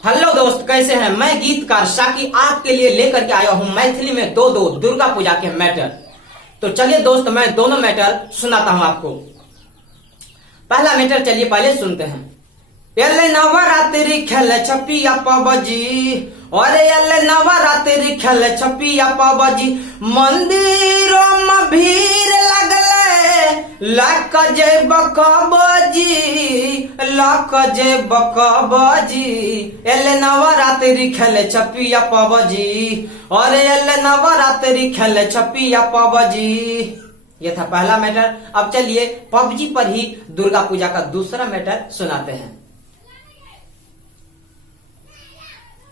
Hello दोस्त, कैसे हैं? मैं गीतकार शाकी आपके लिए लेकर के आया हूं मैथिली में दो दुर्गा पूजा के मैटर। तो चलिए दोस्त, मैं दोनों मैटर सुनाता हूं आपको। पहला मैटर चलिए पहले सुनते हैं। एले नवरात्रि खेले छपिया पबजी, और एले नवरात्रि खेले छपिया पबजी, मंदिरों में भीड़ लगले लाक जे बकबजी, लाक जे बकबजी। एले नवरात्रि खेले छपिया पबजी, और एले नवरात्रि खेले छपिया पबजी। ये था पहला मैटर। अब चलिए पबजी पर ही दुर्गा पूजा का दूसरा मैटर सुनाते हैं।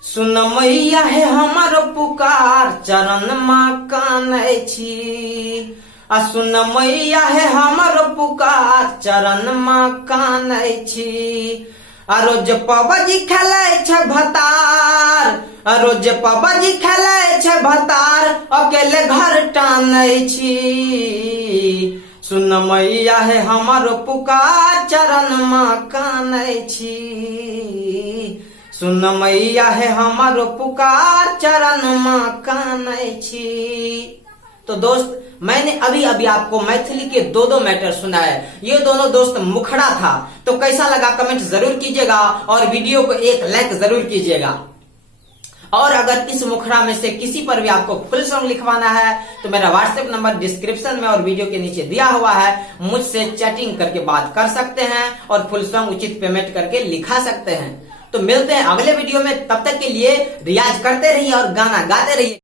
सुन मैया है हमारो पुकार, चरण माँ कानै छी। आ सुन मैया है हमारो पुकार, चरण माँ कानै छी। आ रोज पबजी खेलै छै भतार, आ रोज पबजी खेलै छै भतार, अकेले घर टानै छी। सुन मैया है हमारो पुकार, चरण माँ कानै छी। सुन मैया है हमारो पुकार, चरण माँ कानै छी। तो दोस्त, मैंने अभी अभी आपको मैथिली के दो मैटर सुनाए। ये दोनों दोस्त मुखड़ा था। तो कैसा लगा कमेंट जरूर कीजिएगा, और वीडियो को एक लाइक जरूर कीजिएगा। और अगर इस मुखड़ा में से किसी पर भी आपको फुल सॉन्ग लिखवाना है तो मेरा व्हाट्सएप नंबर डिस्क्रिप्शन में और वीडियो के नीचे दिया हुआ है। मुझसे चैटिंग करके बात कर सकते हैं और फुल सॉन्ग उचित पेमेंट करके लिखा सकते हैं। तो मिलते हैं अगले वीडियो में। तब तक के लिए रियाज करते रहिए और गाना गाते रहिए।